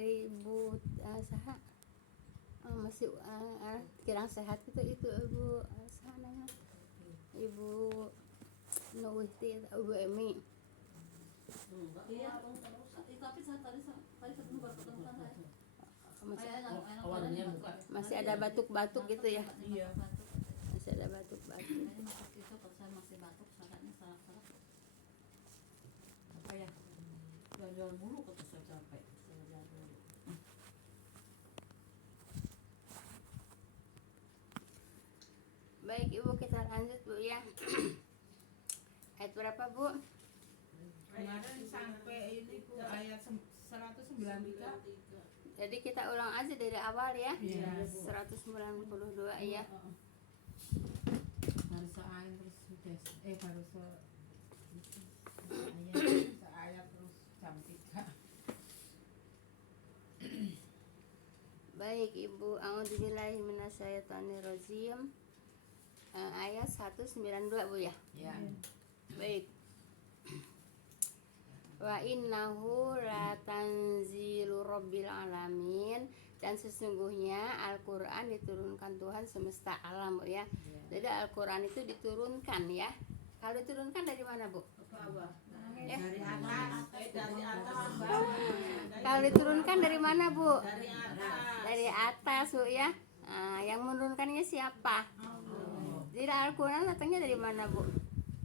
dari Ibu saha masih kirang sehat itu Ibu saha namanya Ibu Nuwiti Ibu Emi. Iya, tapi saya tadi ketemu ketemu kan saya. Masih ada batuk-batuk gitu ya. Iya. Masih ada batuk-batuk. Itu kalau saya masih batuk, sakitnya serak-serak. Apa ya? Jalan-jalan mulu kata saya capek. Saya jalan dulu. Baik Ibu, kita lanjut Bu ya. Ayat berapa Bu? Kemarin sampai ini Bu ayat 193. Jadi kita ulang aja dari awal ya. Iya. 192 ya. Baru seayat terus sudah baru seayat terus jam 3. Baik Ibu, a'udzubillahi minasyaitonirrajim. Ayat 192 Bu ya. Ya. Baik. Wa innahu latanzilu rabbil alamin, dan sesungguhnya Al-Qur'an diturunkan Tuhan semesta alam Bu ya. Jadi Al-Qur'an itu diturunkan ya. Kalau diturunkan dari mana Bu? Ya. Dari atas. Dari atas. Kalau diturunkan dari mana Bu? Dari atas. Dari atas Bu ya. Yang menurunkannya siapa? Jadi Al-Qur'an datangnya dari mana Bu?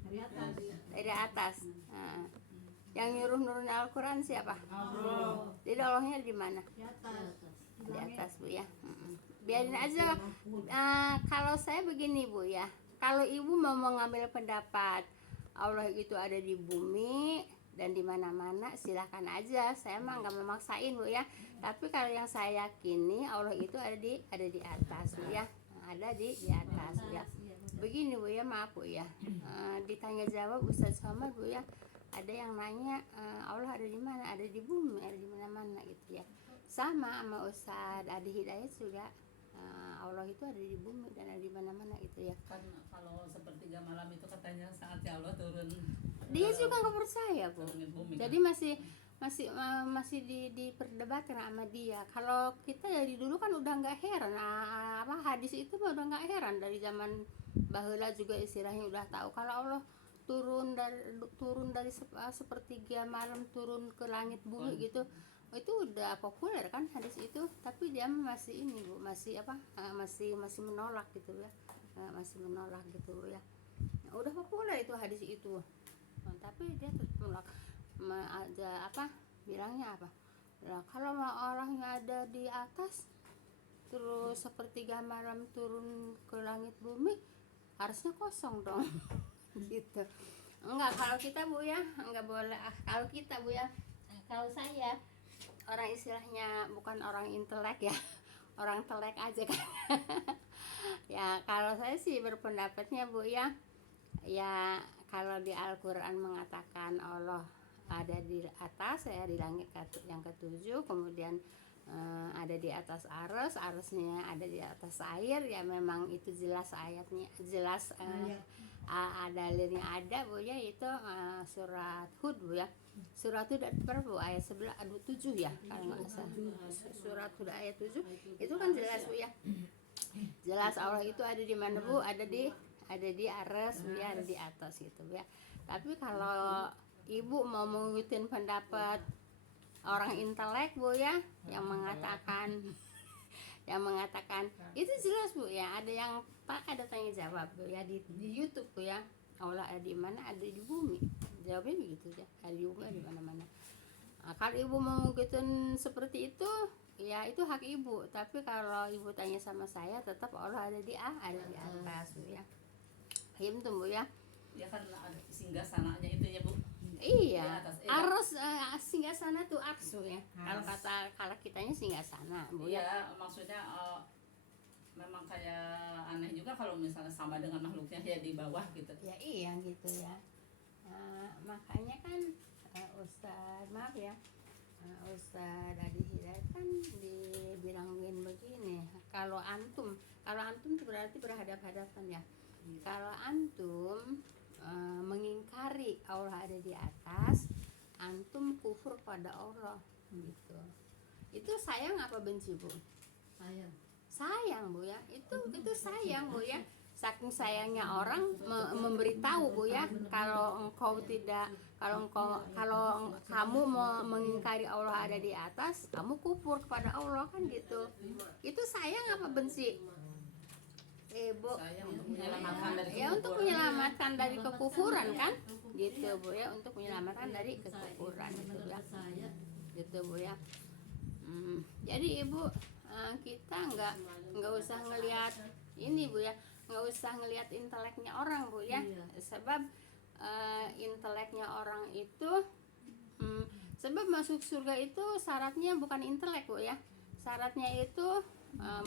Dari atas. Dari atas. Yang nyuruh Al-Qur'an siapa? Allah. Jadi Allahnya di mana? Di atas. Di atas Bu ya. Biarin aja. Kalau saya begini Bu ya, kalau Ibu mau mengambil pendapat Allah itu ada di bumi dan di mana-mana, silahkan aja. Saya mah nggak memaksain Bu ya. Tapi kalau yang saya yakini Allah itu ada di atas Bu ya. Ada di atas Bu ya. Begini Bu ya, maaf Bu ya. Ditanya jawab Ustaz Somad Bu ya. Ada yang nanya Allah ada di mana? Ada di bumi, ada di mana-mana gitu ya. Sama Ustaz Adi Hidayat juga. Allah itu ada di bumi dan ada di mana-mana gitu ya. Kan kalau sepertiga malam itu katanya saatnya Allah turun. Dia juga nggak percaya Bu. Turun ke bumi. Jadi masih diperdebatkan sama dia. Kalau kita dari dulu kan udah nggak heran, hadis itu udah nggak heran dari zaman baheula juga istilahnya udah tahu kalau Allah turun dari sepertiga malam turun ke langit bumi gitu. Itu udah populer kan hadis itu, tapi dia masih ini Bu, masih menolak gitu ya. Masih menolak gitu ya. Udah populer itu hadis itu. Tapi dia tetap menolak. Bilangnya apa? Nah, kalau orangnya ada di atas terus sepertiga malam turun ke langit bumi, harusnya kosong dong. Gitu. Enggak, kalau kita Bu ya, enggak boleh. Kalau kita Bu ya, kalau saya orang istilahnya bukan orang intelek ya, orang telek aja kan. Ya kalau saya sih berpendapatnya Bu ya, ya kalau di Al-Qur'an mengatakan Allah ada di atas ya, di langit yang ketujuh, kemudian ada di atas arusnya ada di atas air, ya memang itu jelas ayatnya, jelas ada dalilnya ada Bu ya. Itu surat Hud Bu ya. Surat Hud berapa Bu? Ayat 7 ya kalau nggak salah. Surat Hud ayat 7 itu kan jelas Bu ya. Jelas Allah itu ada di mana Bu? Ada di arus Bu ya, ada di atas gitu Bu ya. Tapi kalau Ibu mau mengikutin pendapat orang intelek Bu ya, yang mengatakan itu jelas Bu ya, ada tanya jawab Bu ya di YouTube Bu ya. Allah ada di mana? Ada di bumi. Jawabnya begitu ya, ada di bumi, ada di mana-mana. Kalau Ibu mau ngikutin seperti itu, ya itu hak Ibu. Tapi kalau Ibu tanya sama saya, tetap Allah ada di atas Bu ya. Paham tuh Bu ya? Ya kan ada singgah sananya itu ya Bu. Iya, Atas, arus singgah sana tuh arsu ya. Kalau kitanya singgah sana Bu ya. Iya, maksudnya memang kayak aneh juga kalau misalnya sama dengan makhluknya ya di bawah gitu. Ya iya gitu ya. Makanya kan Ustaz Adi Hidayat kan dibilangin begini, kalau antum itu berarti berhadap-hadapan ya. Kalau antum mengingkari Allah ada di atas, antum kufur pada Allah gitu. Itu sayang apa benci, Bu? Sayang. Sayang, Bu ya. Itu sayang, Bu ya. Saking sayangnya orang memberitahu, Bu ya, kalau kamu mengingkari Allah ada di atas, kamu kufur kepada Allah, kan gitu. Itu sayang apa benci? Bu, Sayang untuk menyelamatkan dari ya untuk menyelamatkan dari kekufuran, kan gitu, Bu ya, untuk menyelamatkan dari kekufuran gitu ya, gitu, Bu ya. Jadi Ibu, kita nggak usah ngelihat ini, Bu ya, nggak usah ngelihat inteleknya orang, Bu ya. Sebab inteleknya orang itu sebab masuk surga itu syaratnya bukan intelek, Bu ya. Syaratnya itu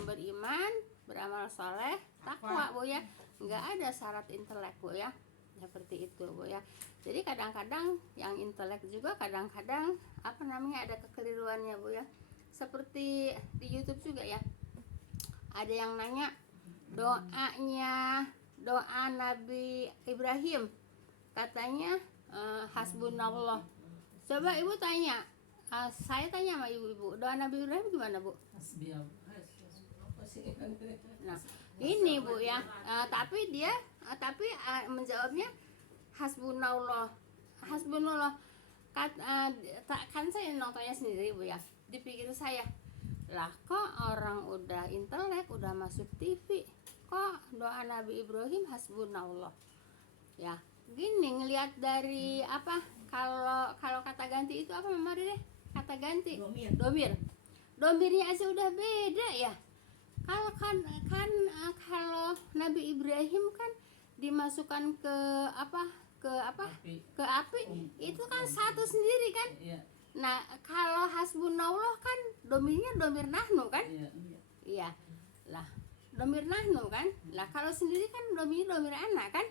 beriman, beramal soleh, takwa, Bu ya. Nggak ada syarat intelek, Bu ya. Seperti itu, Bu ya. Jadi kadang-kadang yang intelek juga kadang-kadang ada kekeliruannya, Bu ya. Seperti di YouTube juga ya. Ada yang nanya doa Nabi Ibrahim, katanya hasbunallah. Coba Ibu tanya, saya tanya sama ibu-ibu, doa Nabi Ibrahim gimana, Bu? Nah, ini, Bu ya, tapi menjawabnya hasbunallah. Kan saya nontonnya sendiri, Bu ya. Dipikir saya, lah kok orang udah intelek, udah masuk TV, kok doa Nabi Ibrahim hasbunallah. Ya, gini ngelihat dari apa? Kalau kata ganti itu apa, Mari deh? Kata ganti. Domirnya aja udah beda ya. Kalau Nabi Ibrahim kan dimasukkan ke api, itu kan satu sendiri kan. Nah, kalau hasbunallah kan domirnya domir nahnu kan. Iya. Lah, domir nahnu kan. Lah kalau sendiri kan domirnya domir anak kan.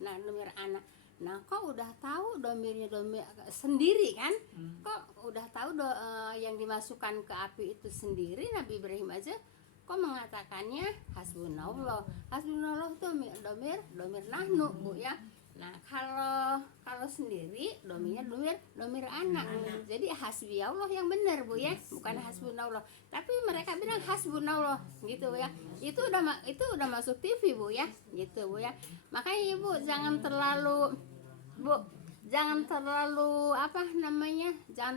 Nah, domir anak. Nah, kok udah tahu domirnya domir sendiri kan? Kok udah tahu yang dimasukkan ke api itu sendiri, Nabi Ibrahim aja kok mengatakannya hasbunallah. Hasbunallah itu domir nahnu, Bu ya. Nah, kalau sendiri domirnya domir anak. Jadi hasbi Allah yang benar, Bu ya, bukan hasbunallah. Tapi mereka bilang hasbunallah gitu ya. Itu udah masuk TV, Bu ya, gitu, Bu ya. Makanya Ibu jangan terlalu jangan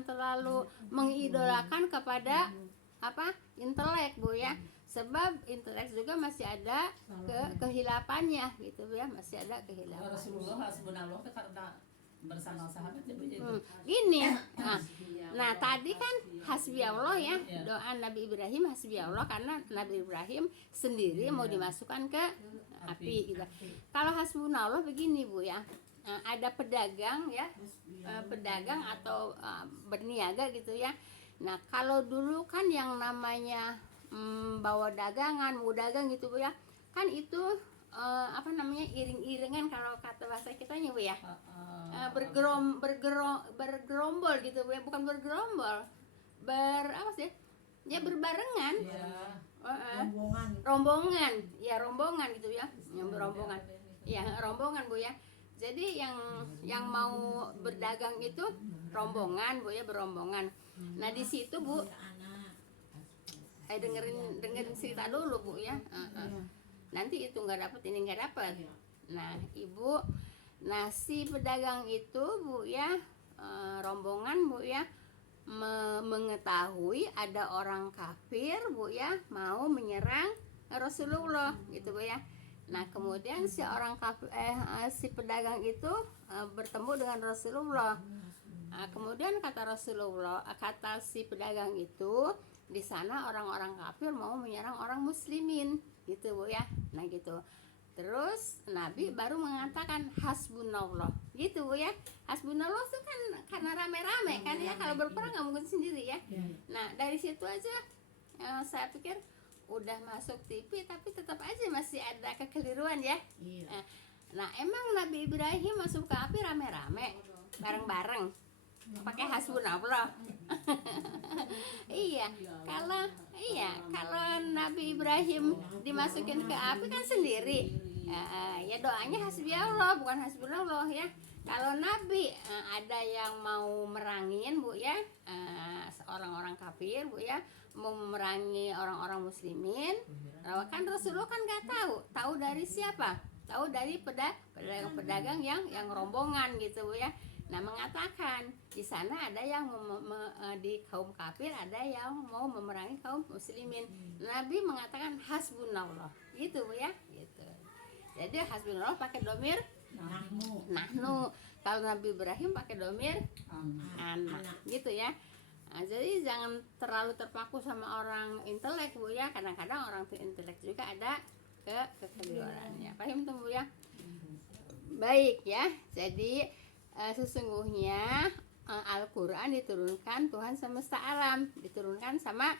terlalu mengidolakan kepada intelek, Bu ya. Sebab intelek juga masih ada kehilapannya gitu ya, masih ada kehilapan. Rasulullah hasbunallah itu karena bersama sahabat itu. Gini. Nah, tadi kan hasbi Allah ya, doa Nabi Ibrahim hasbi Allah karena Nabi Ibrahim sendiri mau dimasukkan ke api gitu. Kalau hasbunallah begini, Bu ya. Ada pedagang ya, pedagang atau berniaga gitu ya. Nah, kalau dulu kan yang namanya bawa dagangan, mau dagang gitu, Bu ya, kan itu iring-iringan kalau kata bahasa kitanya, Bu ya, bergerombol gitu, Bu ya, bukan bergerombol, berbarengan, rombongan gitu ya, rombongan, Bu ya. Jadi yang mau berdagang itu rombongan, Bu ya, berombongan. Nah, di situ, Bu, dengerin cerita dulu, Bu ya. Nanti itu nggak dapat, ini nggak dapat. Nah, Ibu, si pedagang itu, Bu ya, rombongan, Bu ya, mengetahui ada orang kafir, Bu ya, mau menyerang Rasulullah gitu, Bu ya. Nah, kemudian si pedagang itu bertemu dengan Rasulullah. Kemudian kata si pedagang itu, di sana orang-orang kafir mau menyerang orang muslimin gitu, Bu ya. Nah, gitu. Terus Nabi baru mengatakan hasbunallah gitu, Bu ya. Hasbunallah itu kan karena rame-rame kan ya, kalau berperang nggak mungkin sendiri ya. Nah, dari situ aja saya pikir udah masuk TV, tapi tetap aja masih ada kekeliruan ya. Nah, emang Nabi Ibrahim masuk ke api rame-rame bareng-bareng pakai hasbunallah. Kalau Nabi Ibrahim dimasukin ke api kan sendiri. Ya doanya hasbi Allah bukan hasbunallah ya. Kalau Nabi ada yang mau merangin Bu ya, orang-orang kafir Bu ya, mau memerangi orang-orang muslimin. Kan Rasulullah kan nggak tahu dari siapa? Tahu dari pedagang-pedagang yang rombongan gitu Bu ya. Nah, mengatakan di sana ada yang di kaum kafir ada yang mau memerangi kaum muslimin. Nabi mengatakan hasbunallah. Gitu Bu ya, gitu. Jadi hasbunallah pakai domir nahnu. Kalau Nabi Ibrahim pakai domir anak. Gitu ya. Nah, jadi jangan terlalu terpaku sama orang intelek Bu ya. Kadang-kadang orang intelek juga ada kekeliruannya. Paham tuh Bu ya? Baik ya. Jadi sesungguhnya Al-Quran diturunkan Tuhan semesta alam, diturunkan sama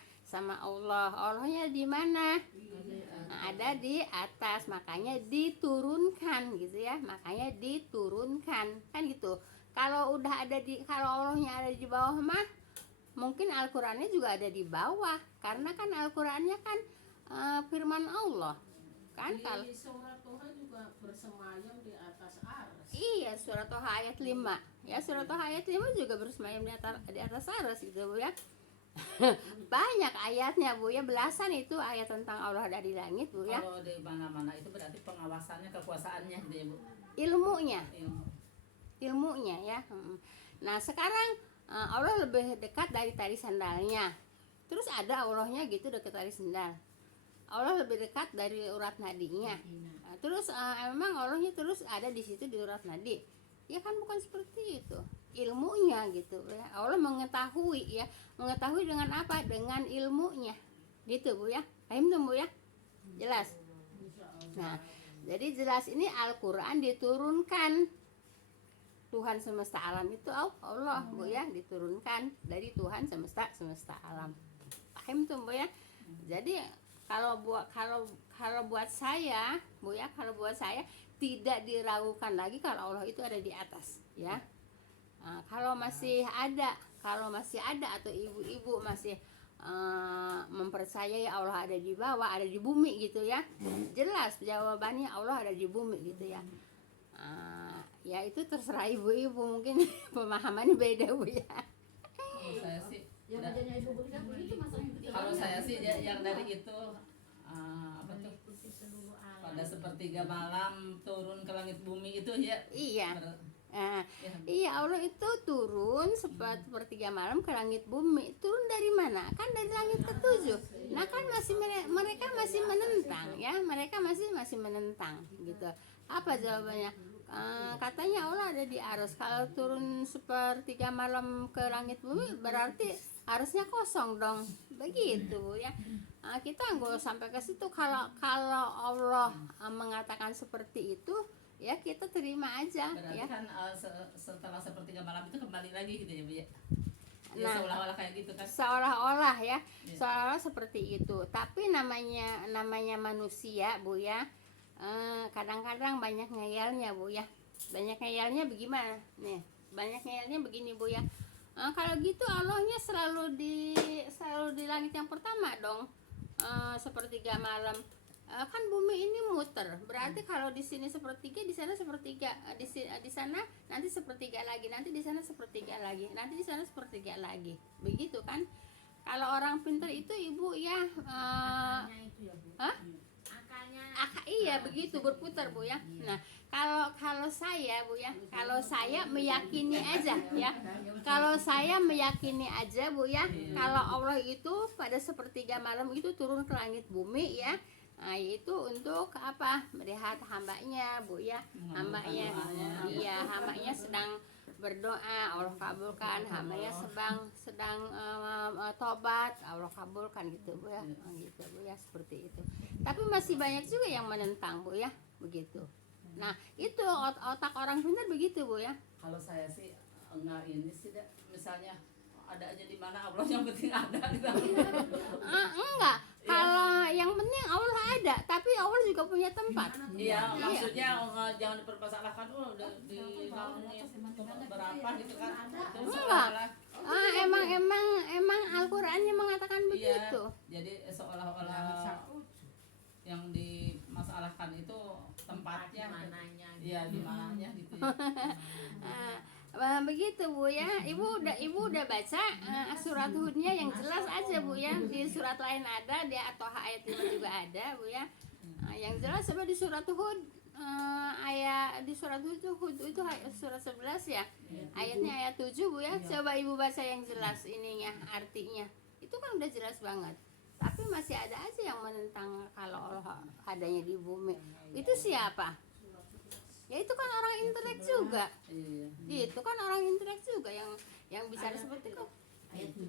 Allah. Allahnya di mana? Ada di atas, makanya diturunkan gitu ya, makanya diturunkan kan gitu. Kalau Allahnya ada di bawah mah mungkin Al-Qurannya juga ada di bawah, karena kan Al-Qurannya kan firman Allah kan. Kalau Di surat Tuhan juga bersemayam di atas arsy. iya, surat Toha ayat 5 ya, surat Toha ayat 5 juga bersemayam di atas arsy gitu Bu ya. Banyak ayatnya Bu ya, belasan itu ayat tentang Allah ada di langit Bu ya. Kalau di mana-mana itu berarti pengawasannya, kekuasaannya gitu ya Bu. Ilmunya ya. Nah sekarang Allah lebih dekat dari tali sandalnya. Terus ada Allahnya gitu dekat tali sandal. Allah lebih dekat dari urat nadinya. Terus emang Allahnya terus ada di situ di urat nadi. Ya kan bukan seperti itu. Ilmunya gitu ya. Allah mengetahui ya. Mengetahui dengan apa? Dengan ilmunya. Gitu Bu ya. Paham tuh Bu ya? Jelas. Nah, jadi jelas ini Al-Qur'an diturunkan. Tuhan semesta alam itu Allah Bu ya, diturunkan dari Tuhan semesta alam. Paham tuh Bu ya? Jadi kalau buat saya Bu ya, kalau buat saya tidak diragukan lagi kalau Allah itu ada di atas ya. Kalau masih ada atau ibu-ibu masih mempercayai Allah ada di bawah, ada di bumi gitu ya, jelas jawabannya Allah ada di bumi gitu ya. Ya itu terserah ibu-ibu, mungkin pemahamannya beda Bu ya. Kalau saya sih Yang adanya ibu begitu kalau saya sih yang dari itu apa tuh, pada sepertiga malam turun ke langit bumi itu ya. Iya. Iya, Allah itu turun sepertiga malam ke langit bumi. Turun dari mana? Kan dari langit ketujuh. Nah kan mereka masih menentang ya, mereka masih menentang gitu. Apa jawabannya? Katanya Allah ada di arus. Kalau turun sepertiga malam ke langit bumi berarti harusnya kosong dong, begitu ya. Kita nggak sampai ke situ. Kalau Allah mengatakan seperti itu, ya kita terima aja. Berarti Ya kan setelah sepertiga malam itu kembali lagi gitu ya Bu ya. Ya Nah, seolah-olah kayak gitu kan. seolah-olah ya, Iya. seolah-olah seperti itu. Tapi namanya manusia Bu ya, kadang-kadang banyak ngeyelnya Bu ya. Banyak ngeyelnya bagaimana nih? Banyak ngeyelnya begini Bu ya. Kalau gitu Allahnya selalu di langit yang pertama dong. Sepertiga malam. Kan bumi ini muter, berarti kalau di sini sepertiga, di sana sepertiga, di sana nanti sepertiga lagi, nanti di sana sepertiga lagi, nanti di sana sepertiga lagi, begitu kan? Kalau orang pintar itu ibu ya, iya begitu berputar Bu ya. Nah kalau saya Bu ya, kalau saya meyakini aja ya, kalau saya meyakini aja Bu ya, kalau Allah itu pada sepertiga malam itu turun ke langit bumi ya. Nah, itu untuk apa? Melihat hambanya Bu ya. Hambanya sedang berdoa, Allah kabulkan. Hambanya sedang tobat, Allah kabulkan gitu Bu ya. Gitu Bu ya, seperti itu. Tapi masih banyak juga yang menentang Bu ya, begitu. Nah, itu otak orang pintar begitu Bu ya. Kalau saya sih enggak ini sih misalnya ada aja di mana Allah yang penting ada gitu. Enggak. Kalau yang penting Allah ada, tapi Allah juga punya tempat. Iya, maksudnya jangan dipermasalahkan di langit berapa gitu kan. Terus Enggak. Emang Al-Qur'annya mengatakan begitu. Jadi seolah-olah yang dimasalahkan itu tempatnya mananya Iya, di mananya gitu ya. Begitu Bu ya. Ibu udah baca surat Hudnya yang jelas aja Bu ya. Di surat lain ada, di atau ayat 5 juga ada Bu ya. Yang jelas coba di surat Hud, ayat di surat Hud itu surat 11 ya. Ayatnya ayat 7 Bu ya. Coba Ibu baca yang jelas ininya, artinya. Itu kan udah jelas banget. Tapi masih ada aja yang menentang kalau Allah adanya di bumi. Itu siapa? Ya itu kan orang intelek juga. Iya. Itu kan orang intelek juga yang bicara seperti itu. Ayat 7.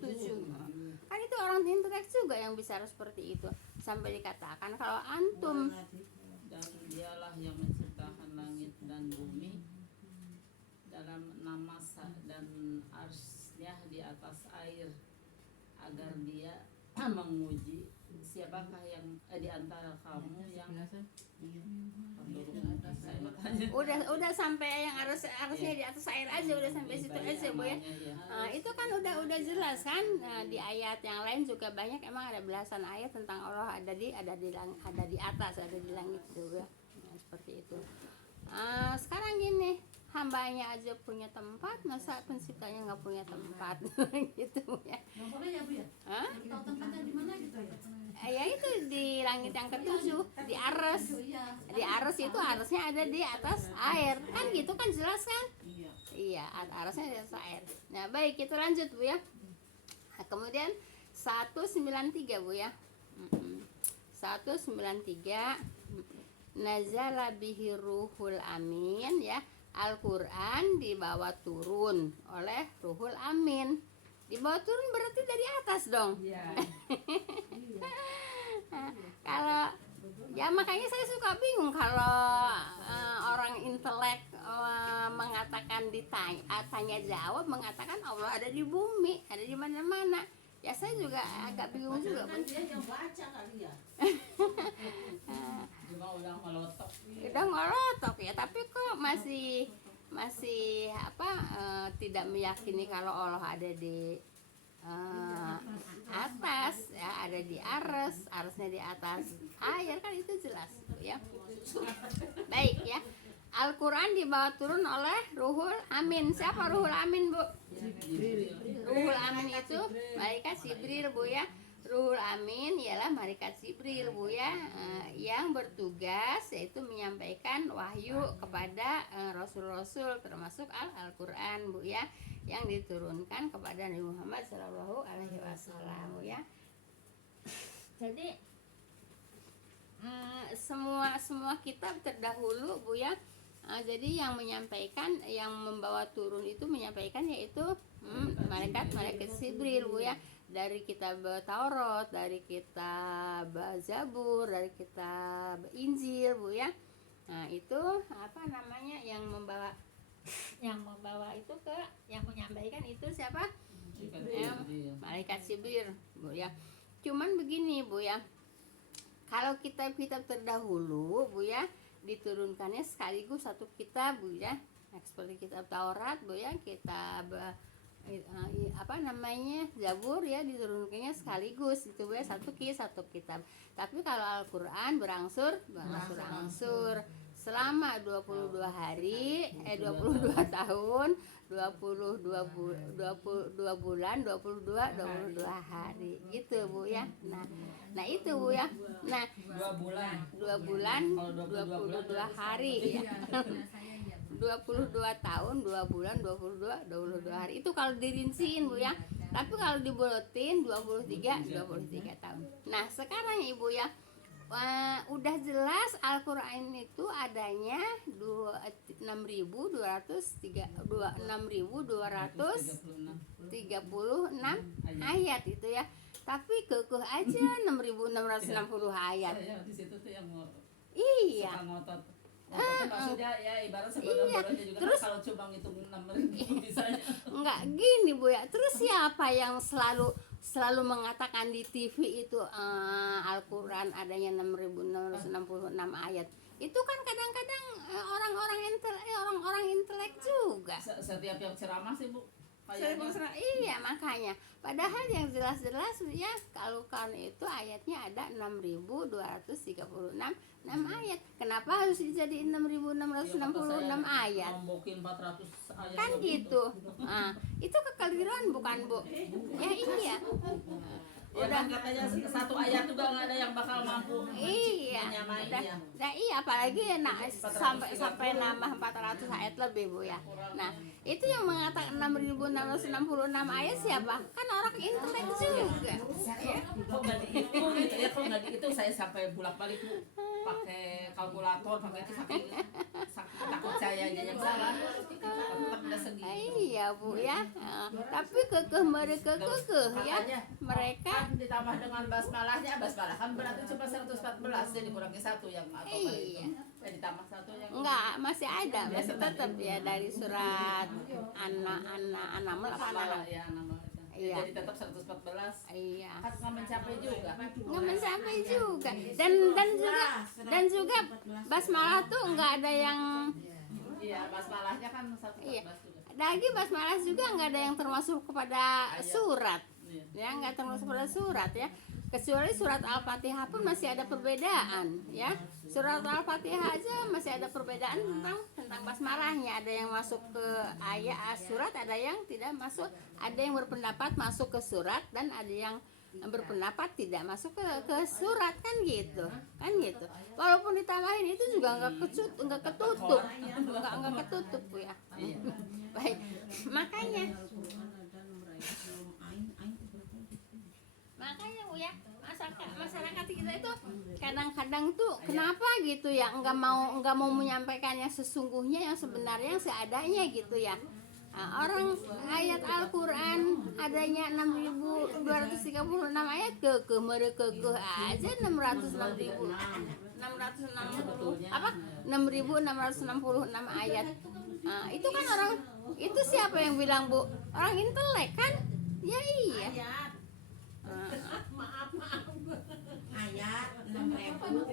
Kan itu orang intelek juga yang bicara seperti itu. Sampai dikatakan kalau antum Dan dialah yang menciptakan langit dan bumi dalam nama dan arsnya di atas air, agar dia menguji siapakah yang di antara kamu yang udah sampai yang harusnya di atas air aja, udah sampai situ aja Bu ya. Itu kan udah jelas kan. Di ayat yang lain juga banyak, emang ada belasan ayat tentang Allah ada di atas, ada di langit gitu ya. Seperti itu. Sekarang gini, hambanya aja punya tempat, masa penciptanya nggak punya tempat gitu ya. Ya Bu ya. Hah? Tahu tempatnya di mana gitu ya? Ya itu di langit yang ketujuh, di Ares. Di Ares itu harusnya ada di atas air, kan gitu kan jelas kan? Iya, Aresnya di atas air. Nah baik, kita lanjut Bu ya. Nah, kemudian 193 Bu ya. 193 nazala bihi ruhul amin ya. Al-Quran dibawa turun oleh ruhul amin. Dibawa turun berarti dari atas dong. Kalau ya makanya saya suka bingung kalau orang intelek mengatakan tanya jawab mengatakan Allah ada di bumi, ada di mana-mana. Ya saya juga agak bingung juga. Kan dia yang baca kali ya. cuma udah melotok. Udah ngolotok ya, tapi kok masih tidak meyakini kalau Allah ada di atas ya, ada di Aresnya di atas air, kan itu jelas ya. Baik ya. Al-Quran dibawa turun oleh Ruhul Amin. Siapa Ruhul Amin Bu? Ruhul Amin itu malaikat Jibril Bu ya. Ruhul Amin ialah malaikat Jibril Bu ya, yang bertugas yaitu menyampaikan wahyu kepada rasul-rasul, termasuk Al-Quran Bu ya, yang diturunkan kepada Nabi Muhammad SAW Bu ya. Jadi semua kitab terdahulu Bu ya, jadi yang menyampaikan, yang membawa turun itu menyampaikan yaitu malaikat Jibril Bu ya. Dari kitab Taurat, dari kitab Zabur, dari kitab Injil Bu ya. Nah itu apa namanya, yang membawa itu ke, yang menyampaikan itu siapa? Malaikat Jibril Bu ya. Cuman begini Bu ya, kalau kitab-kitab terdahulu Bu ya, diturunkannya sekaligus satu kitab Bu ya. Nah, seperti kitab Taurat Bu ya, kitab Zabur ya, diturunkannya sekaligus itu Bu ya, satu kitab. Tapi kalau Al-Quran berangsur selama 22 hari 22 tahun 22 bulan 22 hari gitu Bu ya. Nah itu Bu ya. Nah 2 bulan 22 hari ya. 22 tahun 2 bulan 22 hari itu kalau dirinciin Bu ya. Tapi kalau dibuletin 23 tahun. Nah sekarang Ibu ya, udah jelas Al-Quran itu adanya 6.236 ayat itu ya. Tapi kekeh aja 6.660 ayat. Di situ tuh yang Iya. suka ngotot. Maksudnya ya ibarat sebodoh-bodohnya juga. Terus, kan kalau cuma ngitung 6.000 bisanya. Enggak gini Bu ya. Terus siapa yang selalu mengatakan di TV itu Al-Quran adanya 6.666 ayat? Itu kan kadang-kadang orang-orang intelek juga. Setiap yang ceramah sih Bu. kayaknya. Iya, makanya padahal yang jelas-jelas ya Al-Qur'an itu ayatnya ada 6.236 ayat. Kenapa harus dijadiin 6.666 ayat? Ngomongin 400 ayat Kan lebih gitu. tuh. Nah, itu kekeliruan bukan, Bu? Ya iya. Ya kan katanya satu ayat juga nggak ada yang bakal mampu Iya. menyamainya. Nah, iya apalagi sampai nambah 400 ayat lebih, Bu ya. Nah, itu yang mengatakan 6.666 ayat siapa? Kan orang intelek juga. Ya. Kok nggak dihitung gitu ya, kok nggak dihitung, saya sampai bolak-balik Bu pakai kalkulator, pakai itu saking takut saya aja yang salah. Tetap udah segitu. Iya, Bu ya. Tapi kekeh mereka ya. Makanya, Mereka kan ditambah dengan basmalahnya, basmalah kan berarti cuma 114, jadi dikurangi satu yang apa Iya. itu. Ditambah satu yang enggak, masih ada, masih tetap ya dari surat An-Naml apa An-Naml? ya nama itu. Iya. Jadi tetap 114. Iya. Kan nggak mencapai juga. Nggak mencapai juga. Dan juga basmalah tuh nggak ada yang Iya, basmalahnya kan 114 Iya. juga. lagi basmalah juga nggak ada yang termasuk kepada surat. Iya. Ya, nggak termasuk pada surat ya, kecuali surat Al-Fatihah pun masih ada perbedaan ya. Surat Al-Fatihah aja masih ada perbedaan tentang basmalahnya, ada yang masuk ke ayat surat, ada yang tidak masuk, ada yang berpendapat masuk ke surat dan ada yang berpendapat tidak masuk ke surat, kan gitu walaupun ditambahin itu juga nggak ketutup Bu ya. Iya. Baik, makanya Bu ya, masyarakat kita itu kadang-kadang tuh kenapa gitu ya nggak mau menyampaikan yang sesungguhnya, yang sebenarnya, yang seadanya gitu ya. Nah, orang ayat Al-Quran adanya 6.236 ayat mereka aja 6.666 ayat. Nah, itu kan orang itu siapa yang bilang, Bu? Orang intelek kan? Ya iya. Ayat. Maaf. Ayat 6.000.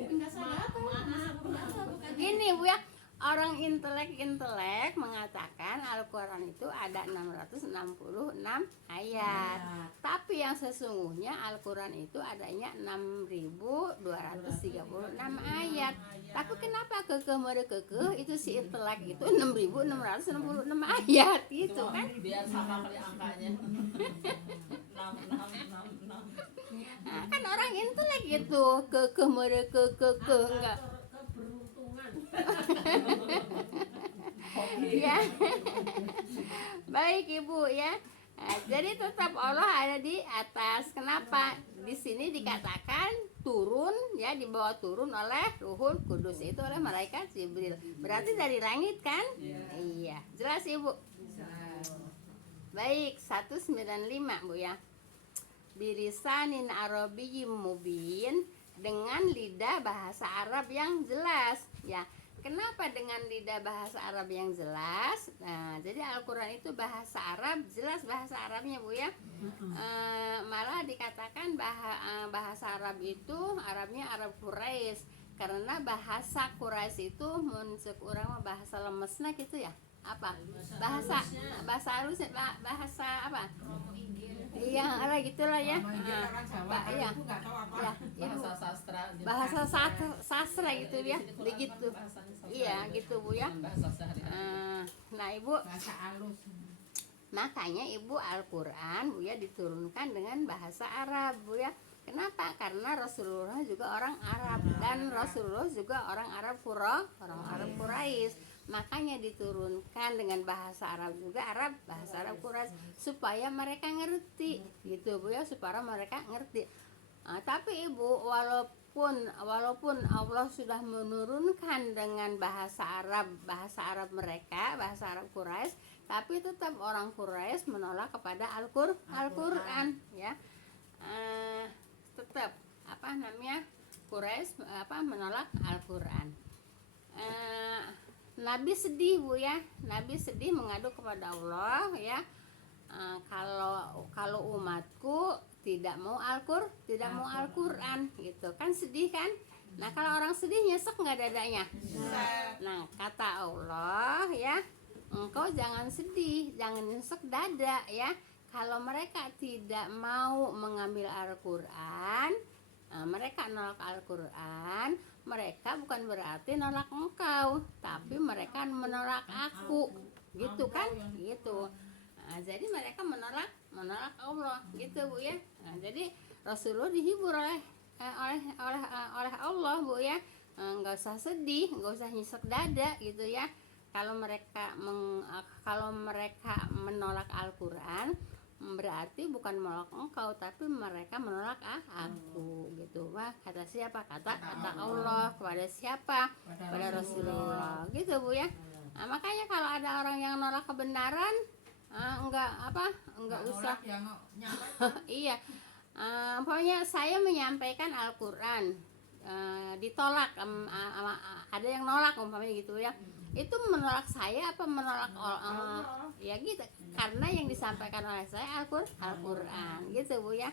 Gini Bu ya, orang intelek mengatakan Al-Quran itu ada 666 ayat. Tapi yang sesungguhnya Al-Quran itu adanya 6.236 ayat. Tapi kenapa mereka itu si intelek itu 6.666 ayat gitu kan? Biar sama kali angkanya. 6. Nah, kan orang intelek itu mereka enggak. Keberuntungan. Ya. Baik Ibu ya. Nah, jadi tetap Allah ada di atas. Kenapa? Di sini dikatakan turun ya, dibawa turun oleh Ruhul Kudus, itu oleh malaikat Jibril. Berarti dari langit kan? Iya. Jelas Ibu? Baik, 195 Bu ya. Birisanin Arabiyyin mubin, dengan lidah bahasa Arab yang jelas ya. Kenapa dengan lidah bahasa Arab yang jelas? Nah, jadi Al-Quran itu bahasa Arab, jelas bahasa Arabnya Bu ya. Malah dikatakan bahasa Arab itu Arabnya Arab Quraisy, karena bahasa Quraisy itu muncul orang bahasa lemesna gitu ya. Apa? Bahasa halusnya bahasa apa? Iya, ala gitulah ya. Iya. Ya, Bahasa sastra gitu. bahasa sastra gitu ya, begitu. Iya, gitu Bu ya. Bahasa sehari. Nah Ibu, Bahasa halus. makanya Ibu Al-Quran Bu ya diturunkan dengan bahasa Arab Bu ya. Kenapa? Karena Rasulullah juga orang Arab dan Rasulullah juga orang Arab Quraisy. Makanya diturunkan dengan bahasa Arab juga, bahasa Arab Quraisy, supaya mereka ngerti gitu Bu ya, supaya mereka ngerti. Tapi Ibu, walaupun Allah sudah menurunkan dengan bahasa Arab mereka, bahasa Arab Quraisy, tapi tetap orang Quraisy menolak kepada Al-Quran ya. Tetap Quraisy menolak Al-Quran. Nabi sedih Bu ya, Nabi sedih mengadu kepada Allah ya. Kalau umatku tidak mau Al-Quran gitu kan, sedih kan. Nah, kalau orang sedih nyesek nggak dadanya? Nah, kata Allah ya, engkau jangan sedih, jangan nyesek dada ya. Kalau mereka tidak mau mengambil Al-Quran, mereka nolak Al-Quran, mereka bukan berarti nolak engkau, tapi mereka menolak aku, gitu kan? Gitu. Jadi mereka menolak Allah, gitu Bu ya. Jadi Rasulullah dihibur oleh Allah Bu ya. Nggak usah sedih, nggak usah nyesek dada gitu ya. Kalau mereka menolak Al-Quran, berarti bukan menolak engkau, tapi mereka menolak aku gitu. Wah, kata siapa? Kata Allah. Kepada siapa? Pada Rasulullah, gitu Bu ya. Makanya kalau ada orang yang nolak kebenaran, enggak usah iya. Pokoknya saya menyampaikan Al-Quran, ditolak, ada yang nolak umpamanya gitu ya, itu menolak saya apa menolak ya gitu, karena yang disampaikan oleh saya Al-Quran gitu Bu ya.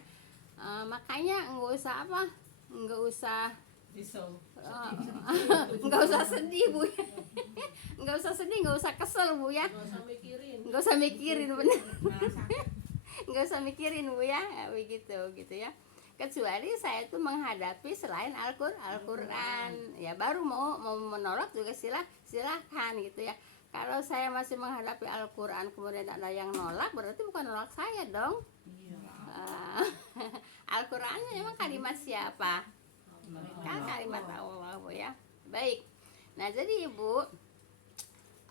Makanya nggak usah nggak usah sedih Bu ya. Nggak usah sedih, nggak usah kesel Bu ya, nggak usah mikirin bener. Nggak usah mikirin Bu ya, begitu gitu ya. Kecuali saya tuh menghadapi selain Al-Quran ya, baru mau menolak juga silahkan gitu ya. Kalau saya masih menghadapi Al-Quran kemudian ada yang nolak, berarti bukan nolak saya dong. Al-Qurannya emang kalimat siapa? Kan kalimat Allah Bu ya. Baik. Nah jadi Ibu,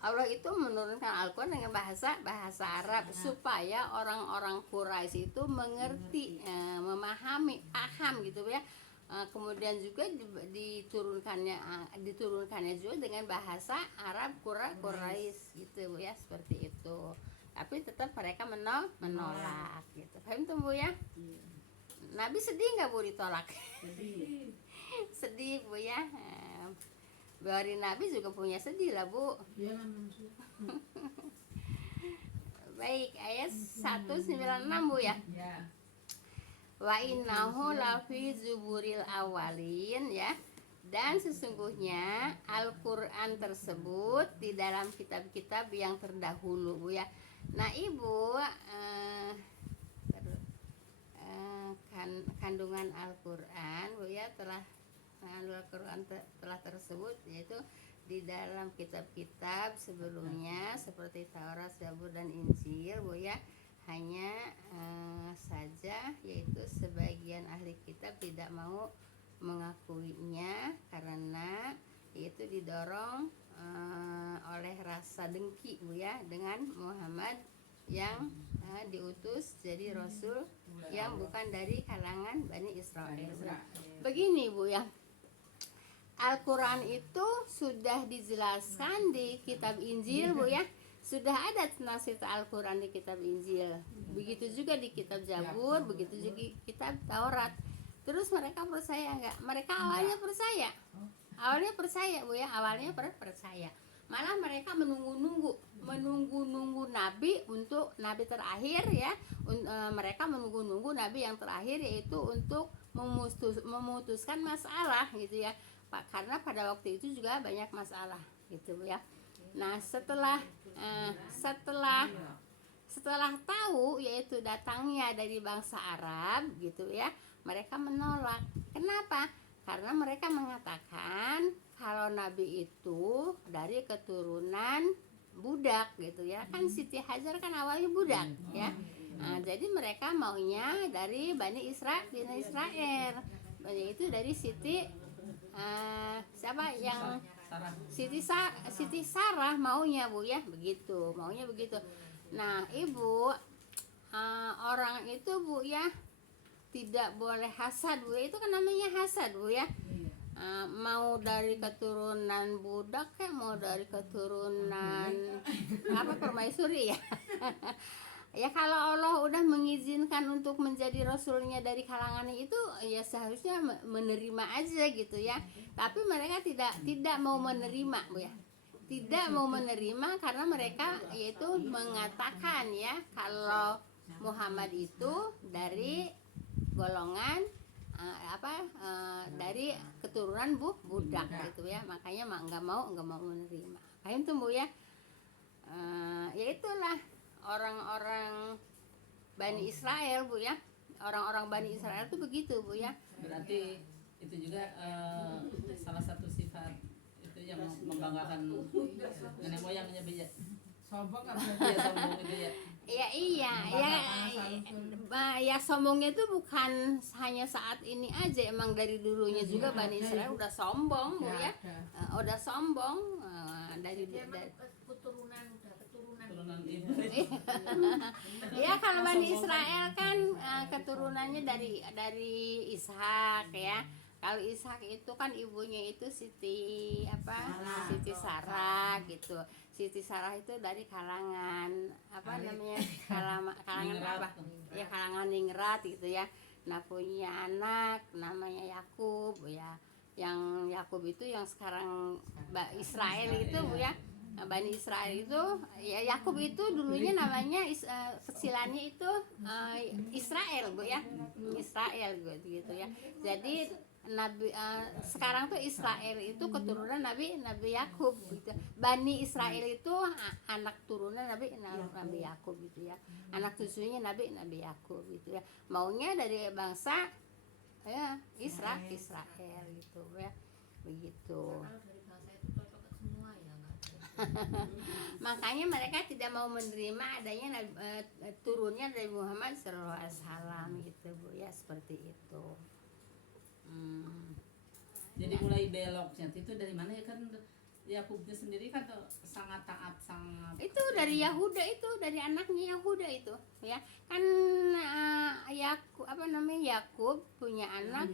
Allah itu menurunkan Al-Quran dengan bahasa Arab supaya orang-orang Quraisy itu mengerti, memahami, paham gitu ya. Kemudian juga diturunkannya juga dengan bahasa Arab Quraisy gitu Bu ya, seperti itu. Tapi tetap mereka menolak gitu. Paham tuh Bu ya? Nabi sedih nggak Bu ditolak? Sedih Bu ya. Bahari Nabi juga punya sedih lah Bu. Baik, ayat 196 Bu ya. Wa innahu lafi zuburil awalin ya. Dan sesungguhnya Al-Quran tersebut di dalam kitab-kitab yang terdahulu Bu ya. Nah Ibu, kandungan Al-Quran Bu ya Al-Quran telah tersebut yaitu di dalam kitab-kitab sebelumnya seperti Taurat, Zabur dan Injil Bu ya. Hanya saja yaitu sebagian ahli kitab tidak mau mengakuinya karena itu didorong oleh rasa dengki Bu ya dengan Muhammad yang diutus jadi rasul yang bukan dari kalangan Bani Israel. Begini Bu ya, Al-Quran itu sudah dijelaskan di kitab Injil Bu ya. Sudah ada tentang cerita Al-Quran di kitab Injil. Begitu juga di kitab Zabur, begitu juga di kitab Taurat. Terus mereka percaya enggak? Mereka awalnya percaya. Awalnya percaya Bu ya, awalnya percaya. Malah mereka menunggu Nabi untuk Nabi terakhir ya. Mereka menunggu Nabi yang terakhir yaitu untuk memutuskan masalah gitu ya. Karena pada waktu itu juga banyak masalah gitu ya. Nah setelah tahu yaitu datangnya dari bangsa Arab gitu ya, mereka menolak. Kenapa? Karena mereka mengatakan kalau Nabi itu dari keturunan budak gitu ya. Kan Siti Hajar kan awalnya budak ya. Nah, jadi mereka maunya dari Bani Israel, yaitu dari Siti siapa yang Siti Sarah maunya Bu ya, begitu, maunya begitu. Nah Ibu, orang itu Bu ya tidak boleh hasad Bu ya, itu kan namanya hasad Bu ya. Mau dari keturunan budak kayak mau dari keturunan permaisuri ya. Ya kalau Allah udah mengizinkan untuk menjadi rasulnya dari kalangan itu ya seharusnya menerima aja gitu ya. Tapi mereka tidak mau menerima Bu ya. Tidak mau menerima karena mereka yaitu mengatakan ya kalau Muhammad itu dari golongan dari keturunan budak gitu ya. Makanya nggak mau menerima. Paham tuh Bu ya. Ya itulah orang-orang Bani Israel Bu ya, orang-orang Bani Israel itu begitu Bu ya. Berarti itu juga salah satu sifat itu yang membanggakan nenek moyangnya Bu ya. Sombong apa? Iya, sombong itu ya. Ya iya ya, ya sombongnya itu bukan hanya saat ini aja, emang dari dulunya juga Bani Israel udah sombong Bu ya. Udah sombong dari Turunan ibu. ya kalau Bani Israel kan keturunannya dari Ishak ya. Kalau Ishak itu kan ibunya itu Siti Sarah gitu. Siti Sarah itu dari kalangan namanya kalangan apa? Ya kalangan ningrat gitu ya. Nah punya anak namanya Yakub ya. Yang Yakub itu yang sekarang Israel itu Bu ya. Bani Israel itu ya Yakub itu dulunya namanya kecilannya itu Israel Bu ya. Israel gitu ya. Jadi Nabi sekarang tuh Israel itu keturunan Nabi Yakub gitu. Bani Israel itu anak turunan Nabi Yakub gitu ya. Anak cucunya Nabi Yakub gitu ya. Maunya dari bangsa ya Israel gitu ya. Begitu. Makanya mereka tidak mau menerima adanya turunnya dari Muhammad SAW gitu Bu ya, seperti itu. Jadi mulai beloknya itu dari mana ya, kan Yakubnya sendiri kan sangat taat, sangat Itu dari Yahuda, itu dari anaknya Yahuda itu ya kan. Yakub punya anak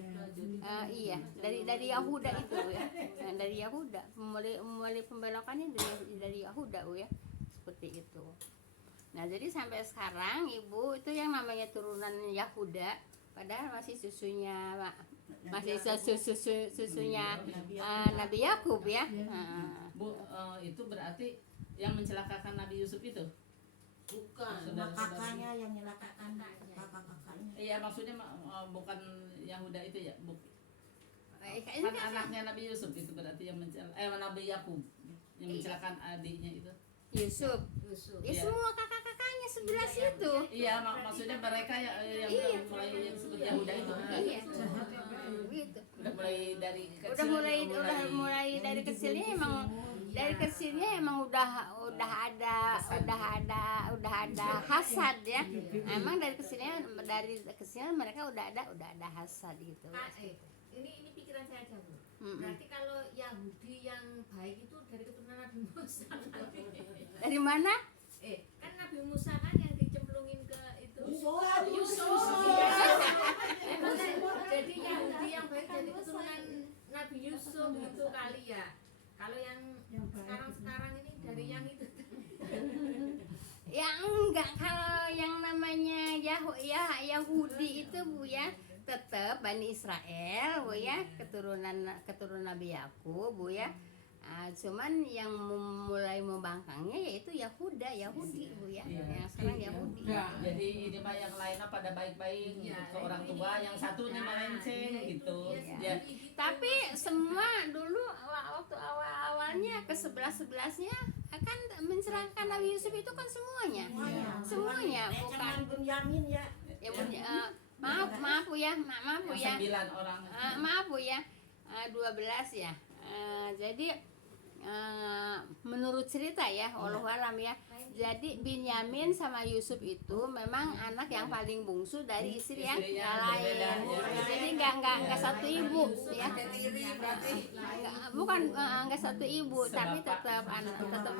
iya dari Yahuda itu ya. Dari Yahuda mulai pembelokannya dari Yahuda ya, seperti itu. Nah jadi sampai sekarang ibu itu yang namanya turunan Yahuda, padahal masih susunya Nabi Yakub ya. Bu, itu berarti yang mencelakakan Nabi Yusuf itu? Bukan. Kakaknya yang nyelakakan kakaknya. Iya, maksudnya bukan Yahuda itu ya, Bu. Ini Kan anaknya Nabi Yusuf itu berarti yang Nabi Yakub yang mencelakakan adiknya itu. Yusuf. Ya Iya. semua kakak-kakaknya 11 itu. Iya, maksudnya mereka yang Iya. mulai yang disebut Yahuda itu. Iya. Gitu. Udah mulai dari kecil. Udah mulai dari kecilnya emang udah ada hasad ya. Emang dari kecilnya mereka udah ada hasad gitu. Ini pikiran saya aja Bu. Berarti kalau Yahudi yang baik itu dari keturunan Nabi Musa nanti. Dari mana? Kan Nabi Musa kan yang dicemplungin ke itu. Yusuf. Jadi Yahudi yang baik dari keturunan Nabi Yusuf itu kali ya. Kalau yang sekarang ini dari yang itu. Ya enggak, kalau yang namanya Yahudi itu Bu ya tetap Bani Israel Bu ya, keturunan Nabi Yakub Bu ya. Cuman yang mulai membangkangnya yaitu Yahudi Bu ya. Yang sekarang Yahudi. Jadi ini mah yang lainnya pada baik-baik ke orang tua, yang satu nih melenceng gitu. Ya. Tapi semua dulu waktu awalnya ke 11-11-nya akan mencerahkan Nabi Yusuf itu kan semuanya bukan Benyamin ya. ya maaf Bu ya 9 orang. maaf Bu ya 12 ya. Jadi menurut cerita ya wallahu alam ya, jadi Binyamin sama Yusuf itu memang anak yang paling bungsu dari istri yang lain. Jadi nggak satu ibu ya. Bukan nggak satu ibu, tapi tetap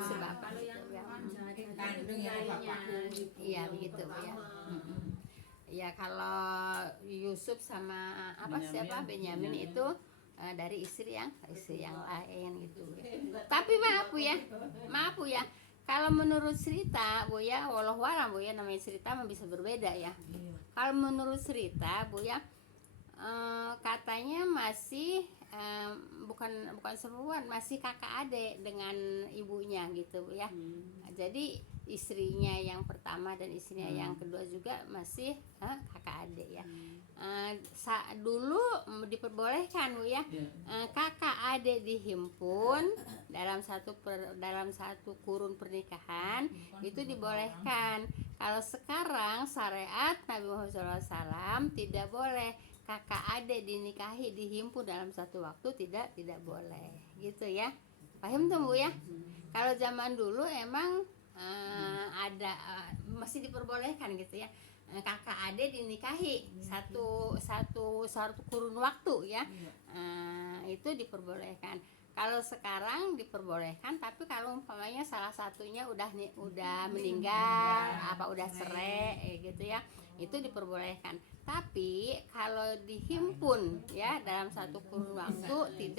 si bapak gitu ya. Iya begitu ya. Ya kalau Yusuf sama siapa Benyamin itu dari istri yang lain gitu ya. Tapi maaf Bu ya kalau menurut cerita Bu ya, walau alam Bu ya, namanya cerita bisa berbeda ya. Kalau menurut cerita Bu ya katanya masih bukan sepupuan, masih kakak adik dengan ibunya gitu ya. Jadi istrinya yang pertama dan istrinya yang kedua juga masih kakak adik ya. Dulu diperbolehkan Bu ya, kakak adik dihimpun dalam satu kurun pernikahan itu dibolehkan. Kalau sekarang syariat Nabi Muhammad SAW tidak boleh kakak adik dinikahi dihimpun dalam satu waktu, tidak boleh gitu ya. Paham tuh Bu ya? Kalau zaman dulu emang ada masih diperbolehkan gitu ya, kakak adik dinikahi satu kurun waktu ya. Itu diperbolehkan. Kalau sekarang diperbolehkan, tapi kalau umpamanya salah satunya udah meninggal apa udah cerai gitu ya, itu diperbolehkan. Tapi kalau dihimpun ya dalam satu kurun waktu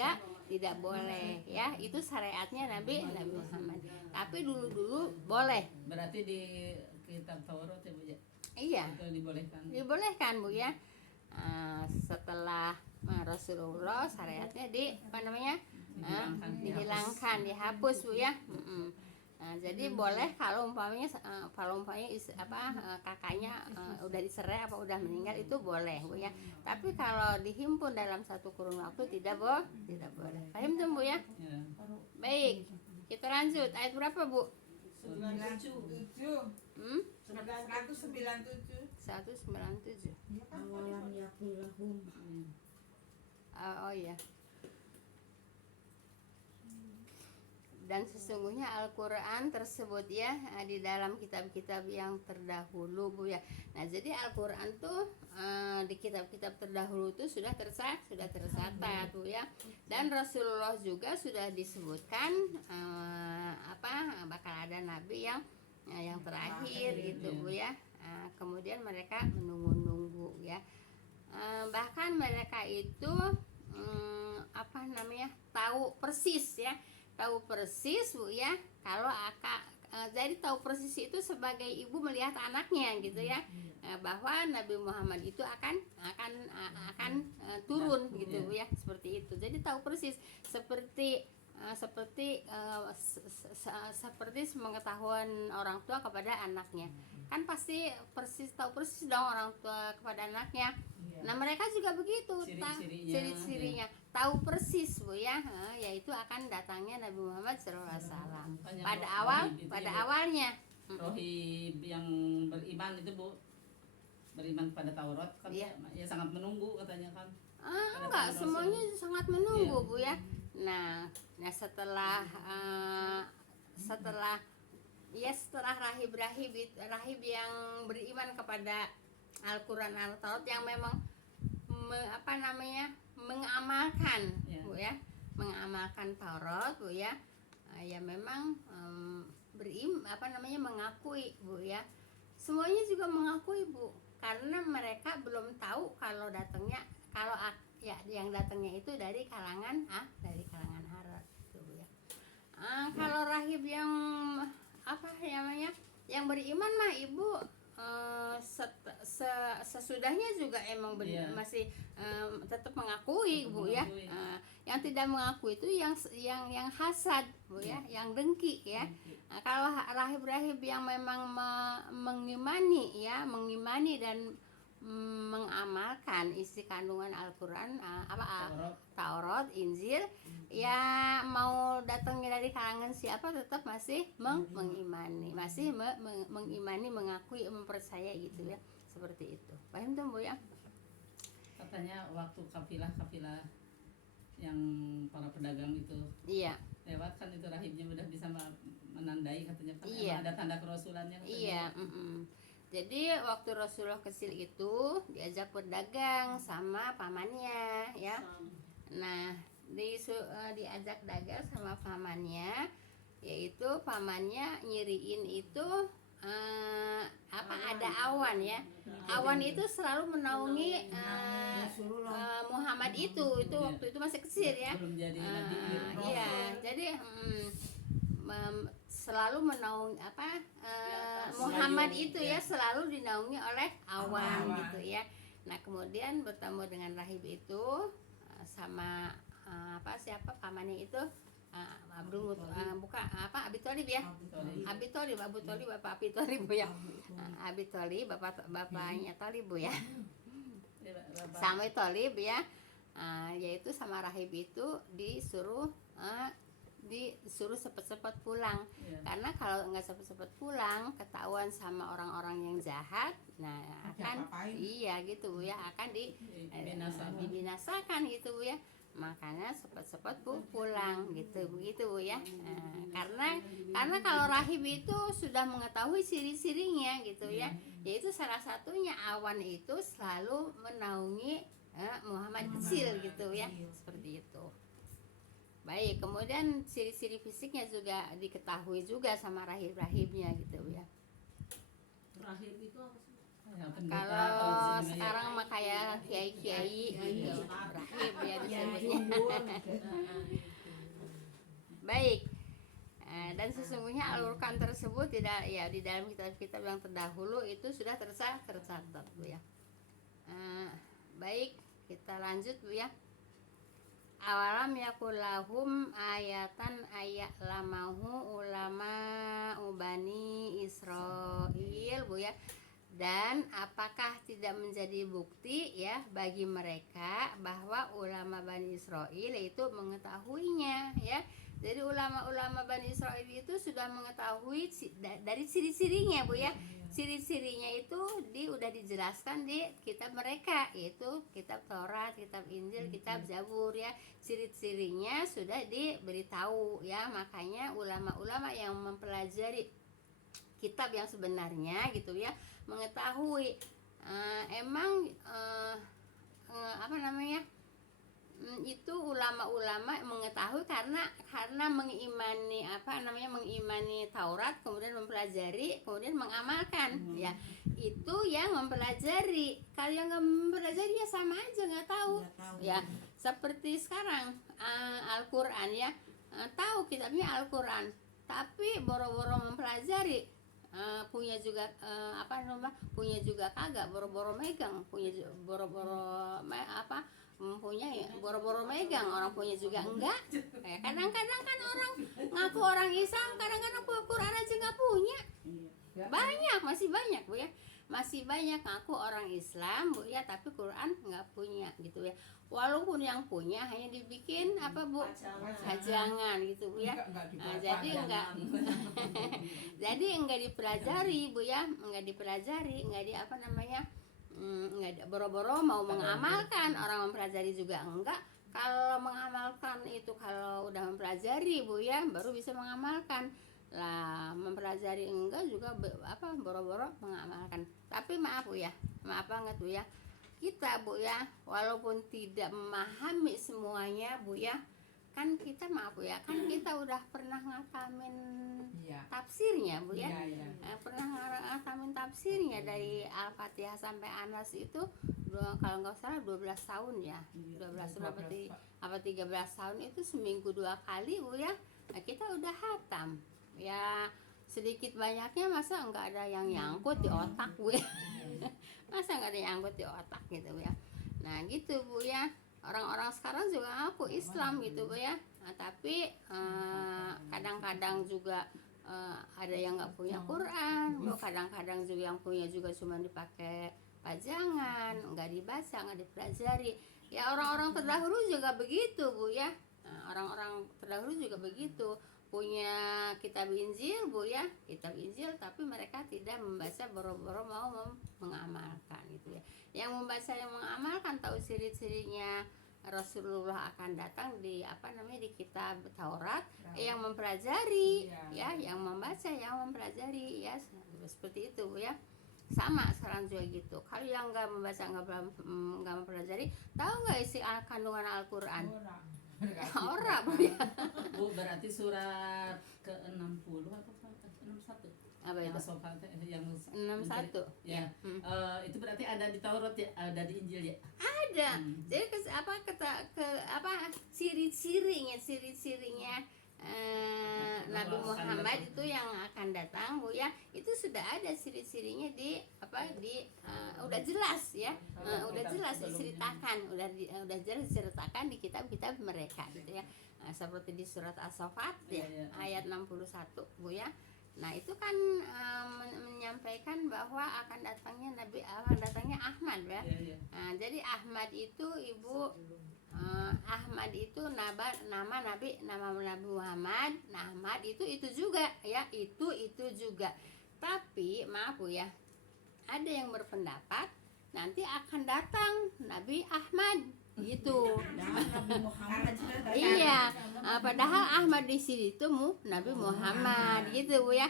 tidak boleh ya. Itu syariatnya Nabi Muhammad. Tapi dulu boleh. Berarti di kitab Taurat ya Bu ya? Iya. Itu dibolehkan. Dibolehkan Bu ya. Setelah Rasulullah syariatnya dihilangkan, dihapus Bu ya. Jadi boleh kalau umpamanya kakaknya udah dicerai apa udah meninggal, itu boleh Bu ya. Tapi kalau dihimpun dalam satu kurun waktu tidak boleh. Paham tuh Bu ya? Baik, kita lanjut ayat berapa Bu? 197. Awalam yakul lahum. Oh iya. Dan sesungguhnya Al-Quran tersebut ya di dalam kitab-kitab yang terdahulu Bu ya. Nah jadi Al-Quran tuh di kitab-kitab terdahulu tuh sudah tercatat Bu ya. Dan Rasulullah juga sudah disebutkan bakal ada nabi yang terakhir gitu Bu ya. Kemudian mereka menunggu-nunggu ya. Bahkan mereka itu tahu persis Bu ya, kalau jadi tahu persis itu sebagai ibu melihat anaknya gitu ya, bahwa Nabi Muhammad itu akan turun gitu Bu ya, seperti itu. Jadi tahu persis seperti pengetahuan orang tua kepada anaknya. Kan pasti tahu persis dong orang tua kepada anaknya. Nah mereka juga begitu, ciri-cirinya tahu persis Bu ya, yaitu akan datangnya Nabi Muhammad SAW pada awalnya. Rohib yang beriman itu Bu, beriman pada Taurat kan ya sangat menunggu katanya kan. Enggak, semuanya sangat menunggu Bu ya. Nah setelah rahib yang beriman kepada Al-Quran Al-Taurat yang memang mengamalkan Bu ya, mengamalkan Taurat Bu ya, ya memang mengakui Bu ya. Semuanya juga mengakui Bu, karena mereka belum tahu kalau yang datangnya itu dari kalangan Arab gitu Bu ya. Kalau rahib yang yang beriman mah Ibu sesudahnya juga emang masih tetap mengakui Bu ya. Yang tidak mengakui itu yang hasad Bu ya, yang dengki ya. Kalau rahib-rahib yang memang mengimani dan mengamalkan isi kandungan Al-Quran Taurat, Injil ya, mau datangnya dari kalangan siapa tetap masih mengimani, mengakui, mempercaya gitu ya, seperti itu. Paham tuh Bu ya? Katanya waktu kafilah yang para pedagang itu lewat kan, itu rahibnya udah bisa menandai katanya kan, ada tanda kerasulannya katanya. Iya. Jadi waktu Rasulullah kecil itu diajak berdagang sama pamannya ya. Nah diajak dagang sama pamannya, yaitu pamannya nyiriin itu ada awan ya. Awan itu selalu menaungi Muhammad itu waktu itu masih kecil ya. Belum jadi nabi. Iya, jadi selalu menaungi Muhammad itu ya, selalu dinaungi oleh awan gitu ya. Nah kemudian bertemu dengan rahib itu sama siapa pamannya itu Abdul bukan Abi Thalib ya. Abi Thalib, Bapak Abi Thalib Bu ya. Abi Thalib bapaknya Thalib Bu ya. Sama Thalib ya. Yaitu sama rahib itu disuruh cepet-cepet pulang. Karena kalau nggak cepet-cepet pulang ketahuan sama orang-orang yang jahat, nah akan gitu Bu ya, akan dibinasakan gitu Bu ya. Makanya cepet-cepet pulang gitu begitu Bu ya. Karena kalau rahib itu sudah mengetahui ciri-cirinya gitu ya. Yaitu salah satunya awan itu selalu menaungi Muhammad kecil gitu ya, seperti itu. Baik, kemudian ciri-ciri fisiknya juga diketahui juga sama rahib-rahibnya gitu ya. Rahib itu apa sih? Kalau sekarang mah kayak kiai-kiai gitu, rahib ya disebutnya. Baik. Dan sesungguhnya Al-Qur'an tersebut tidak ya di dalam kitab-kitab yang terdahulu itu sudah tercatat Bu ya. Baik, kita lanjut Bu ya. Awalam yakulahum ayatan lamahu ulama ubani Israil Bu ya. Dan apakah tidak menjadi bukti ya bagi mereka bahwa ulama Bani Israil itu mengetahuinya ya. Jadi ulama-ulama Bani Israil itu sudah mengetahui dari ciri-cirinya Bu ya. Ciri-cirinya itu udah dijelaskan di kitab mereka, yaitu kitab Taurat, kitab Injil, kitab Zabur ya. Ciri-cirinya sudah diberitahu ya. Makanya ulama-ulama yang mempelajari kitab yang sebenarnya gitu ya, mengetahui itu ulama-ulama mengetahui karena mengimani mengimani Taurat, kemudian mempelajari, kemudian mengamalkan ya. Itu yang mempelajari. Kalau yang nggak mempelajari ya sama aja nggak tahu ya. Seperti sekarang Al-Qur'an ya, tahu kitabnya Al-Qur'an tapi boro-boro mempelajari, punya juga punya juga kagak, boro-boro megang, punya boro-boro boro-boro megang, orang punya juga enggak. Kadang-kadang kan orang ngaku orang Islam, kadang-kadang Quran aja nggak punya. Banyak, masih banyak Bu ya, masih banyak ngaku orang Islam Bu ya, tapi Quran nggak punya gitu ya. Walaupun yang punya hanya dibikin pajangan gitu Bu ya. Jadi enggak dipelajari Bu ya, enggak dipelajari, enggak boro-boro mau mengamalkan. Orang mempelajari juga enggak. Kalau mengamalkan itu kalau udah mempelajari Bu ya baru bisa mengamalkan. Lah mempelajari enggak juga boro-boro mengamalkan. Tapi maaf Bu ya, maaf banget Bu ya, kita Bu ya walaupun tidak memahami semuanya Bu ya, kan kita maaf Bu ya, kan kita udah pernah ngatamin tafsirnya Bu ya. Pernah ngatamin tafsirnya dari Al-Fatihah sampai Anas itu kalau nggak salah 12 tahun ya, 12 apa 13 tahun itu seminggu 2 kali Bu ya. Nah, kita udah hatam ya, sedikit banyaknya masa nggak ada yang nyangkut di otak Bu ya. Masa nggak ada yang nyangkut di otak gitu Bu ya. Nah gitu Bu ya, orang-orang sekarang juga aku Islam gitu Bu ya. Nah, tapi kadang-kadang juga ada yang nggak punya Quran, kadang-kadang juga yang punya juga cuma dipakai pajangan, nggak dibaca, nggak dipelajari. Ya orang-orang terdahulu juga begitu Bu ya. Nah, orang-orang terdahulu juga begitu, punya kitab Injil Bu ya, kitab Injil, tapi mereka tidak membaca, boro-boro mau mengamalkan gitu ya. Yang membaca, yang mengamalkan, tahu ciri-cirinya Rasulullah akan datang di di kitab Taurat, yang mempelajari ya, yang membaca, yang mempelajari ya, seperti itu Bu ya. Sama sekarang juga gitu. Kalau yang nggak membaca, nggak mempelajari, tahu nggak isi kandungan Al-Qur'an? Orang Bu ya. Bu, berarti surat ke-60 atau 61? Apa itu? Yang 61 ya. Itu berarti ada di Taurat ya, ada di Injil ya? Ada. Jadi ciri-cirinya Nabi akan Muhammad datang. itu yang akan datang Bu ya, itu sudah ada ciri-cirinya di udah jelas ya. Udah jelas diceritakan, udah jelas diceritakan di kitab-kitab mereka gitu ya. Seperti di surat As-Saffat ya, Iya. ayat 61 Bu ya. Nah itu kan menyampaikan bahwa akan datangnya Ahmad ya. Iya. Nah, jadi Ahmad itu Ibu, Ahmad itu nama Nabi Muhammad. Nah, Ahmad itu juga ya, itu juga. Tapi maaf Bu ya, ada yang berpendapat nanti akan datang Nabi Ahmad gitu. Nabi Muhammad Iya, padahal Ahmad di sini itu Nabi Muhammad gitu Bu ya.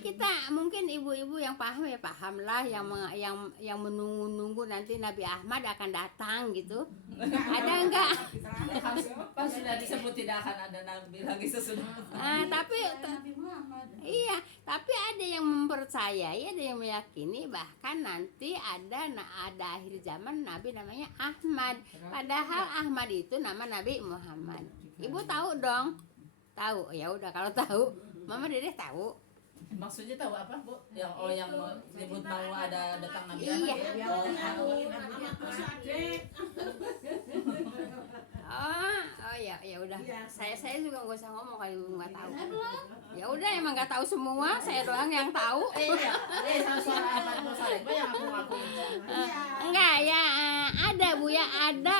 Kita mungkin ibu-ibu yang paham ya pahamlah, yang menunggu nanti Nabi Ahmad akan datang gitu. Ada enggak? Pas sudah disebut tidak akan ada nabi lagi sesudah. Tapi Nabi Muhammad. iya, tapi ada yang mempercayai, ada yang meyakini bahkan nanti ada akhir zaman Nabi namanya Ahmad. Padahal Ahmad itu nama Nabi Muhammad. Ibu tahu dong? Tahu. Ya udah kalau tahu, Mama Dedeh tahu. Maksudnya tahu apa Bu? Yang nyebut mau ada datang nabi Iya. Ahmad ya? Amat Musaddiq. Oh ya udah. Saya juga nggak usah ngomong kalau ibu nggak tahu. Ya udah emang nggak tahu semua, saya doang yang tahu. Iya. Sama suara Ahmad Musaddiq yang aku ngaku. Enggak ya, ada Bu ya, ada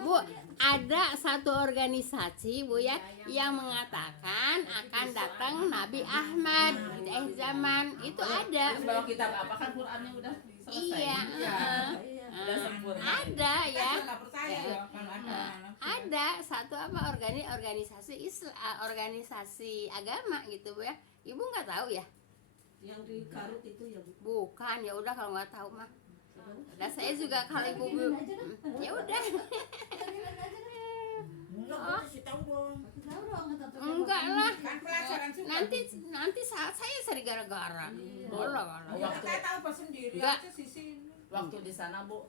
Bu, ada satu organisasi Bu ya yang mengatakan akan datang Nabi Ahmad di akhir zaman. Itu ada. Terus bawa kitab apa kan Qurannya udah selesai. Iya. Udah sempurna. Ada ya. nggak percaya ya kalau ada Ada satu organisasi organisasi agama gitu Bu ya. Ibu nggak tahu ya? Yang di Garut itu ya Bu. Bukan, ya udah kalau nggak tahu mah. Nah, saya juga kalau ibu ya udah. enggak sih tahu dong Enggak lah. kan pelajaran juga Nanti saat saya sering gara-gara. Boleh kalau. Waktu kita tahu pas sendiri Enggak. aja sisi waktu di sana Bu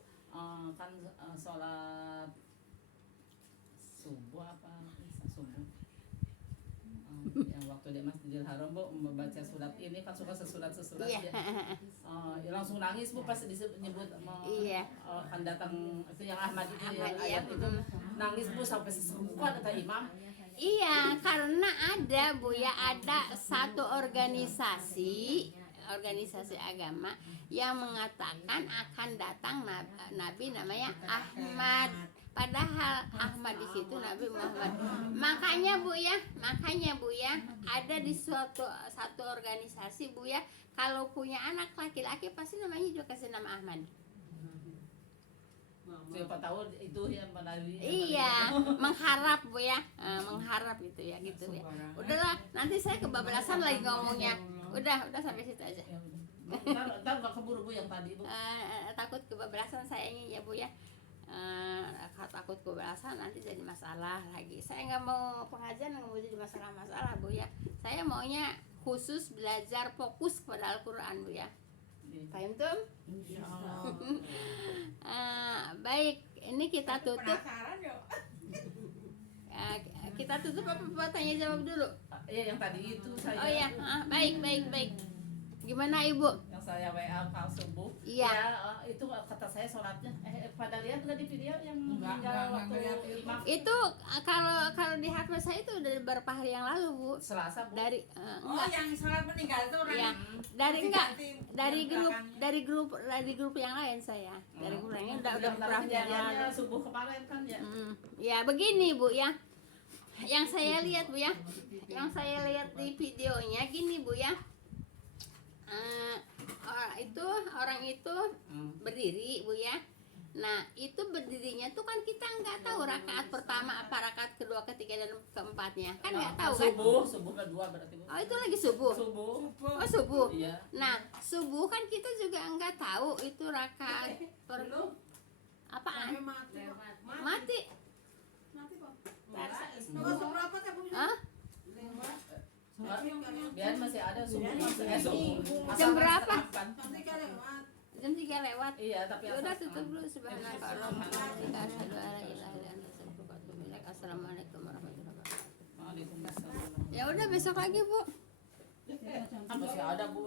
kan sholat subuh subuh. Yang waktu di Masjidil Haram Bu membaca surat ini kan suka sesurat Iya. ya. Langsung nangis Bu pas disebut Iya. akan datang itu yang Ahmad itu Ahmad, yang iya. ayat itu nangis Bu sampai seseruan kata imam. Iya, karena ada Bu ya, ada satu organisasi agama yang mengatakan akan datang nabi namanya Ahmad. Padahal Ahmad di situ Nabi Muhammad. Makanya Bu ya, ada di satu organisasi Bu ya, kalau punya anak laki-laki pasti namanya juga kasih nama Ahmad. Siapa tahu itu yang melalui. Iya, mengharap Bu ya, mengharap gitu ya, gitu ya. Udahlah, nanti saya kebablasan lagi ngomongnya. Udah sampai situ aja. Ya udah. Ntar nggak keburu Bu yang tadi Bu. Takut kebablasan sayanya ya Bu ya. Takut kebablasan nanti jadi masalah lagi. Saya nggak mau pengajian, nggak mau jadi masalah-masalah Bu ya. Saya maunya khusus belajar fokus kepada Al-Quran Bu ya. Paham tuh? insyaallah Baik, ini kita tutup. penasaran yuk Kita tutup apa tanya jawab dulu? Iya yang tadi itu saya. Oh ya, baik. Gimana Ibu? Yang saya WA kalau subuh. Iya. Ya, itu kata saya sholatnya. Pada lihat nggak di video yang Enggak waktu ngeliat imam Itu kalau di HP saya itu udah beberapa hari yang lalu Bu. Selasa Bu. Dari oh enggak yang sholat meninggal itu orang Iya. diganti dari grup yang lain saya. Dari grup yang lain udah beberapa hari yang lalu. kejadiannya subuh kemarin kan ya. Ya begini Bu ya, yang saya lihat Bu ya, di videonya gini Bu ya, orang itu berdiri Bu ya. Nah itu berdirinya tuh kan kita nggak tahu rakaat pertama apa rakaat kedua, ketiga dan keempatnya kan nggak tahu kan. Subuh kedua berarti Bu. Oh itu lagi subuh. Subuh. Oh subuh. Iya. Nah subuh kan kita juga nggak tahu itu rakaat apaan Mati. mati. Mati Pak. Hah? Berapa teh Bu? Hah? Biar masih ada subuh. Subuh. Jam berapa? Nanti kalau lewat. Jam 3 lewat. Iya, tapi Ya udah asal- tutup dulu. Subhanallahumma wa bihamdika asyhadu an la ilaha illa anta astaghfiruka wa atubu ilaik. Assalamualaikum warahmatullahi wabarakatuh. Waalaikumsalam. udah besok lagi Bu. Kan masih ada Bu.